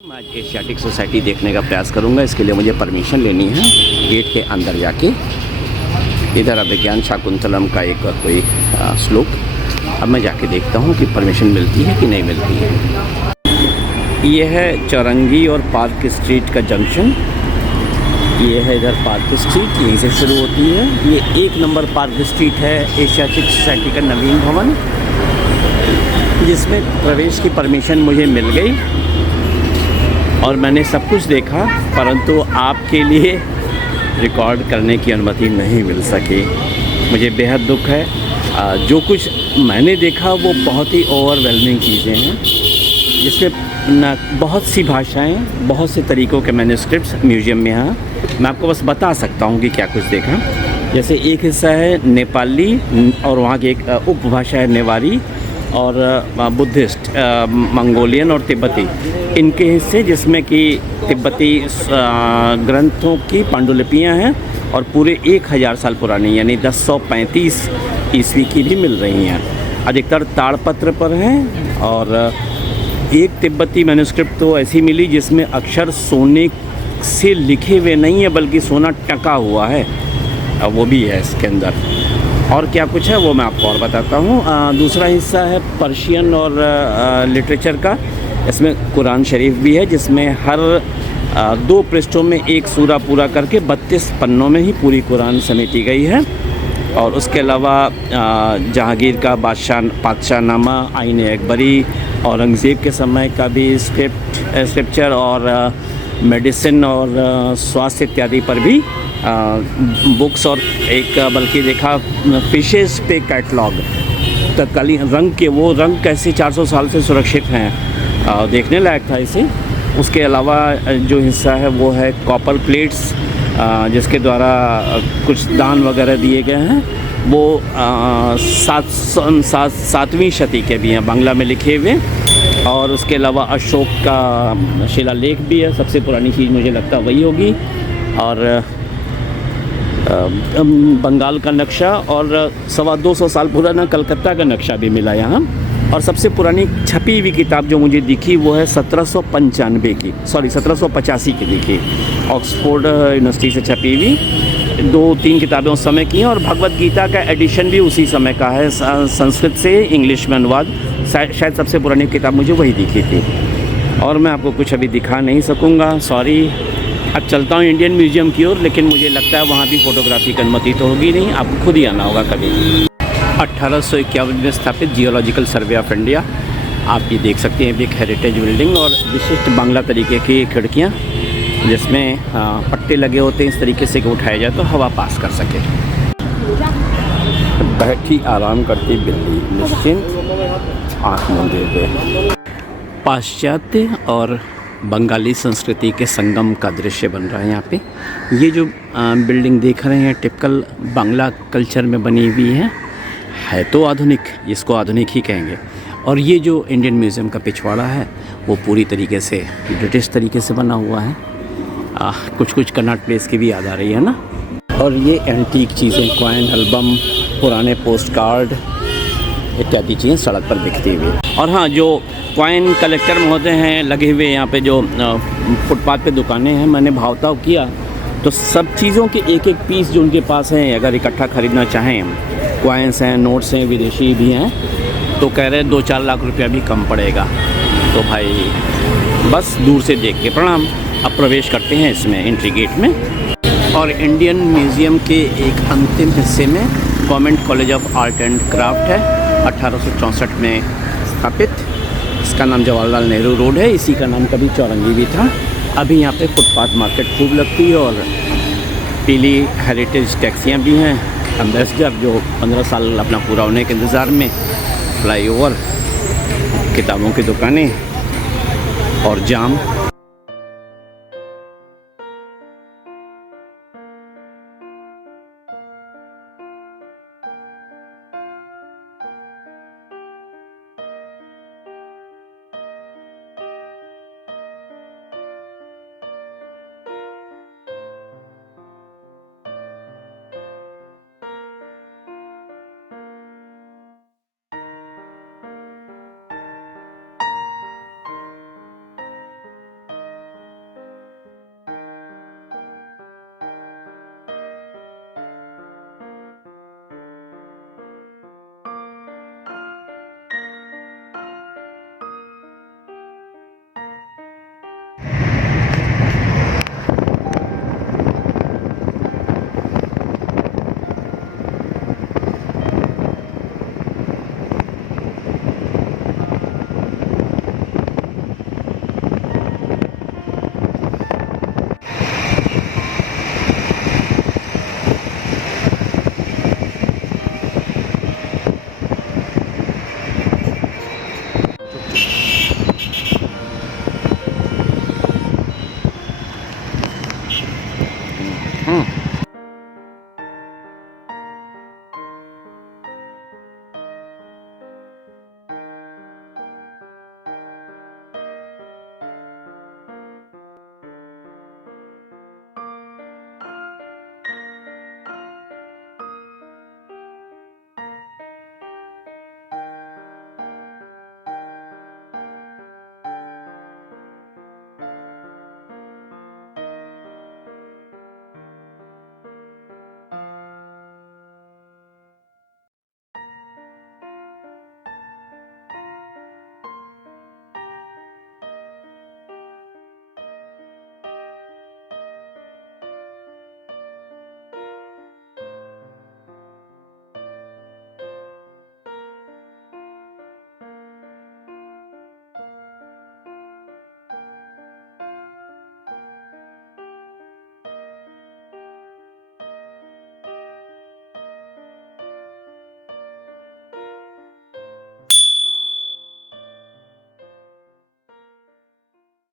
मैं आज Asiatic society देखने का प्रयास करूंगा। इसके लिए मुझे परमिशन लेनी है गेट के अंदर जाके। इधर अभिज्ञान शाकुंतलम का एक कोई श्लोक, अब मैं जाके देखता हूँ कि परमिशन मिलती है कि नहीं मिलती है। ये है चौरंगी और पार्क स्ट्रीट का जंक्शन। ये है इधर पार्क स्ट्रीट, यहीं से शुरू होती है। ये 1 नंबर पार्क स्ट्रीट है एशियाटिक सोसाइटी का नवीन भवन, जिसमें प्रवेश की परमिशन मुझे मिल गई और मैंने सब कुछ देखा, परंतु आपके लिए रिकॉर्ड करने की अनुमति नहीं मिल सकी। मुझे बेहद दुख है। जो कुछ मैंने देखा वो बहुत ही ओवरवेलमिंग चीज़ें हैं, जिसमें बहुत सी भाषाएं, बहुत से तरीक़ों के मैन्युस्क्रिप्ट्स म्यूज़ियम में हैं। मैं आपको बस बता सकता हूँ कि क्या कुछ देखा। जैसे एक हिस्सा है नेपाली और वहाँ की एक उपभाषा है नेवारी और बुद्धिस्ट, मंगोलियन और तिब्बती, इनके हिस्से, जिसमें कि तिब्बती ग्रंथों की पांडुलिपियाँ हैं और पूरे 1000 साल पुरानी यानी 1035 ईस्वी की भी मिल रही हैं। अधिकतर ताड़पत्र पर हैं और एक तिब्बती मैन्युस्क्रिप्ट तो ऐसी मिली जिसमें अक्षर सोने से लिखे हुए नहीं है बल्कि सोना टका हुआ है, वो भी है इसके अंदर। और क्या कुछ है वो मैं आपको और बताता हूँ। दूसरा हिस्सा है पर्शियन और लिटरेचर का। इसमें कुरान शरीफ भी है, जिसमें हर 2 पृष्ठों में एक सूरा पूरा करके 32 पन्नों में ही पूरी कुरान समेटी गई है। और उसके अलावा जहांगीर का बादशाहनामा, आईन अकबरी, औरंगज़ेब के समय का भी स्क्रिप्चर और मेडिसिन और स्वास्थ्य इत्यादि पर भी बुक्स, और एक बल्कि देखा फिशेस पे कैटलॉग, तत्कालीन रंग के, वो रंग कैसे 400 साल से सुरक्षित हैं, देखने लायक था इसे। उसके अलावा जो हिस्सा है वो है कॉपर प्लेट्स, जिसके द्वारा कुछ दान वगैरह दिए गए हैं। वो 7वीं शती के भी हैं, बांग्ला में लिखे हुए। और उसके अलावा अशोक का शिलालेख भी है, सबसे पुरानी चीज़ मुझे लगता वही होगी। और बंगाल का नक्शा और 225 साल पुराना कलकत्ता का नक्शा भी मिला यहाँ। और सबसे पुरानी छपी हुई किताब जो मुझे दिखी वो है 1785 की दिखी, ऑक्सफोर्ड यूनिवर्सिटी से छपी हुई। 2-3 किताबें उस समय की हैं और भगवत गीता का एडिशन भी उसी समय का है, संस्कृत से इंग्लिश में अनुवाद। शायद सबसे पुरानी किताब मुझे वही दिखी थी। और मैं आपको कुछ अभी दिखा नहीं सकूँगा, सॉरी। अब चलता हूँ इंडियन म्यूज़ियम की ओर, लेकिन मुझे लगता है वहाँ भी फ़ोटोग्राफी की अनुमति तो होगी नहीं, आपको खुद ही आना होगा कभी। 1851 में स्थापित जियोलॉजिकल सर्वे ऑफ इंडिया, आप ये देख सकते हैं, एक हेरिटेज बिल्डिंग और विशिष्ट बांग्ला तरीके की खिड़कियाँ, जिसमें पट्टे लगे होते हैं इस तरीके से कि उठाया जाए तो हवा पास कर सके। बैठी आराम करती बिल्ली, निश्चिंत आँख मूंदे हुए। पाश्चात्य और बंगाली संस्कृति के संगम का दृश्य बन रहा है यहाँ पे। ये जो बिल्डिंग देख रहे हैं टिपिकल बांग्ला कल्चर में बनी हुई है तो आधुनिक, जिसको आधुनिक ही कहेंगे। और ये जो इंडियन म्यूज़ियम का पिछवाड़ा है वो पूरी तरीके से ब्रिटिश तरीके से बना हुआ है। कुछ कनॉट प्लेस की भी याद आ रही है ना। और ये एंटीक चीज़ें, कॉइन, एल्बम, पुराने पोस्ट कार्ड इत्यादि चीज़ें सड़क पर बिकती हुई। और हाँ, जो कॉइन कलेक्टर महोदय हैं लगे हुए यहाँ पे, जो फुटपाथ पे दुकानें हैं, मैंने भावताव किया तो सब चीज़ों के एक पीस जो उनके पास हैं, अगर इकट्ठा ख़रीदना चाहें, कॉइन्स हैं, नोट्स हैं, विदेशी भी हैं, तो कह रहे 2-4 लाख रुपया भी कम पड़ेगा। तो भाई बस दूर से देख के प्रणाम। अब प्रवेश करते हैं इसमें एंट्री गेट में। और इंडियन म्यूज़ियम के एक अंतिम हिस्से में government college of art and craft है, 1864 में स्थापित। इसका नाम जवाहरलाल नेहरू रोड है, इसी का नाम कभी चौरंगी भी था। अभी यहाँ पे फुटपाथ मार्केट खूब लगती है और पीली हेरिटेज टैक्सियाँ भी हैं। एम्बेसडर जो 15 साल अपना पूरा होने के इंतज़ार में, फ्लाईओवर, किताबों की दुकानें और जाम।